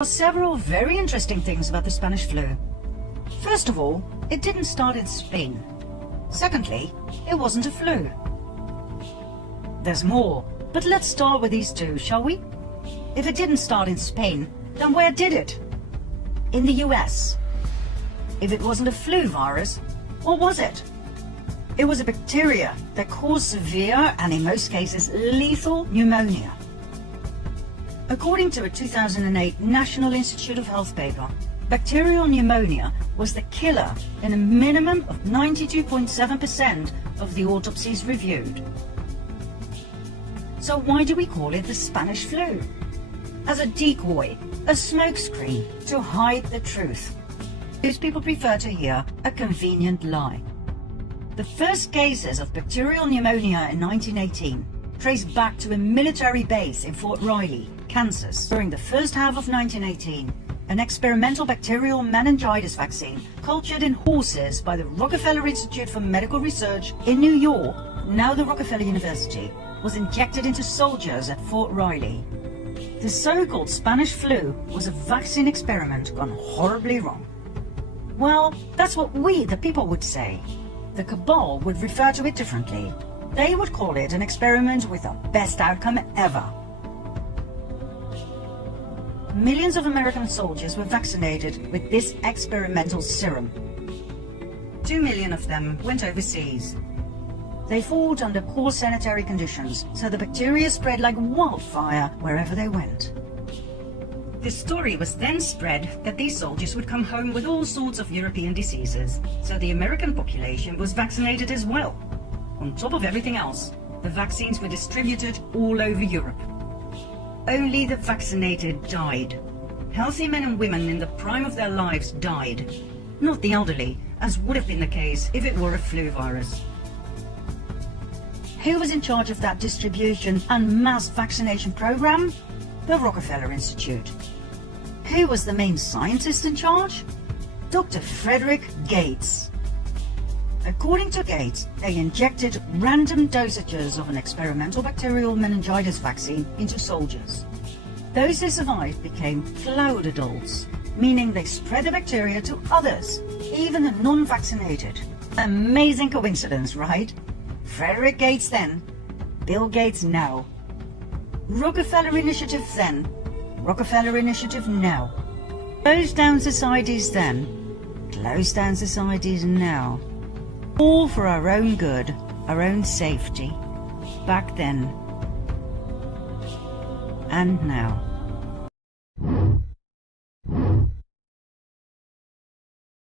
There are several very interesting things about the Spanish flu. First of all, it didn't start in Spain. Secondly, it wasn't a flu. There's more, but let's start with these two, shall we? If it didn't start in Spain, then where did it? In the US. If it wasn't a flu virus, what was it? It was a bacteria that caused severe and in most cases lethal pneumonia. According to a 2008 National Institute of Health paper, bacterial pneumonia was the killer in a minimum of 92.7% of the autopsies reviewed. So why do we call it the Spanish flu? As a decoy, a smokescreen to hide the truth. Those people prefer to hear a convenient lie. The first cases of bacterial pneumonia in 1918 traced back to a military base in Fort Riley, Kansas. During the first half of 1918, an experimental bacterial meningitis vaccine cultured in horses by the Rockefeller Institute for Medical Research in New York, now the Rockefeller University, was injected into soldiers at Fort Riley. The so-called Spanish flu was a vaccine experiment gone horribly wrong. Well, that's what we, the people, would say. The cabal would refer to it differently. They would call it an experiment with the best outcome ever. Millions of American soldiers were vaccinated with this experimental serum. 2 million of them went overseas. They fought under poor sanitary conditions, so the bacteria spread like wildfire wherever they went. The story was then spread that these soldiers would come home with all sorts of European diseases, so the American population was vaccinated as well. On top of everything else, the vaccines were distributed all over Europe. Only the vaccinated died. Healthy men and women in the prime of their lives died, not the elderly, as would have been the case if it were a flu virus. Who was in charge of that distribution and mass vaccination program? The Rockefeller Institute. Who was the main scientist in charge? Dr. Frederick Gates. According to Gates, they injected random dosages of an experimental bacterial meningitis vaccine into soldiers. Those who survived became cloud adults, meaning they spread the bacteria to others, even the non-vaccinated. Amazing coincidence, right? Frederick Gates then, Bill Gates now. Rockefeller Initiative then, Rockefeller Initiative now. Close down societies then, close down societies now. All for our own good, our own safety, back then and now.